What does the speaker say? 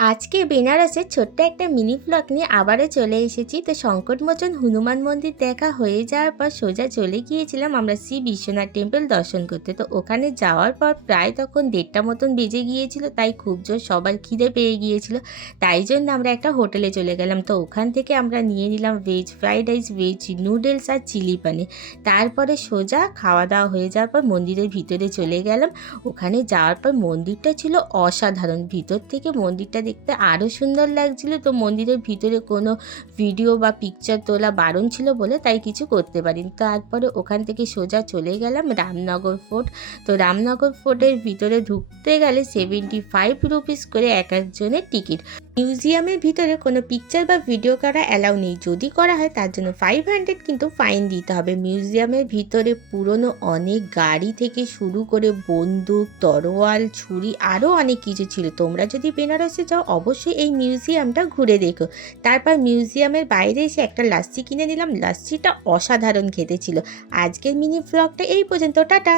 আজকে বেনারসের ছোট্ট একটা মিনি ব্লগ নিয়ে আবারও চলে এসেছি। তো সংকটমোচন হনুমান মন্দির দেখা হয়ে যাওয়ার পর সোজা চলে গিয়েছিলাম আমরা শ্রী বিশ্বনাথ টেম্পল দর্শন করতে। তো ওখানে যাওয়ার পর প্রায় তখন 1:30 মতন বেজে গিয়েছিল, তাই খুব জোর সবার খিদে পেয়ে গিয়েছিল। তাই জন্য আমরা একটা হোটেলে চলে গেলাম। তো ওখান থেকে আমরা নিয়ে নিলাম veg fried rice, veg noodles আর চিলি পানির। তারপরে সোজা খাওয়া দাওয়া হয়ে যাওয়ার পর মন্দিরের ভিতরে চলে গেলাম। ওখানে যাওয়ার পর মন্দিরটা ছিল অসাধারণ, ভিতর থেকে মন্দিরটা দেখতে আরও সুন্দর লাগছিল। তো মন্দিরের ভিতরে কোনো ভিডিও বা পিকচার তোলা বারণ ছিল বলে তাই কিছু করতে পারিনি। তারপরে ওখান থেকে সোজা চলে গেলাম রামনগর ফোর্ট। তো রামনগর ফোর্টের ভিতরে ঢুকতে গেলে 75 রুপিস করে এক একজনের টিকিট। মিউজিয়ামের ভিতরে কোনো পিকচার বা ভিডিও করা অ্যালাউ নেই, যদি করা হয় তার জন্য 500 কিন্তু ফাইন দিতে হবে। মিউজিয়ামের ভিতরে পুরনো অনেক গাড়ি থেকে শুরু করে বন্দুক, তরোয়াল, ছুরি আরও অনেক কিছু ছিল। তোমরা যদি বেনারসে যাও অবশ্যই এই মিউজিয়ামটা ঘুরে দেখো। তারপর মিউজিয়ামের বাইরে এসে একটা লাচ্ছি কিনে নিলাম, লাচ্ছিটা অসাধারণ খেতে ছিল। আজকের মিনি ব্লগটা এই পর্যন্ত, টাটা।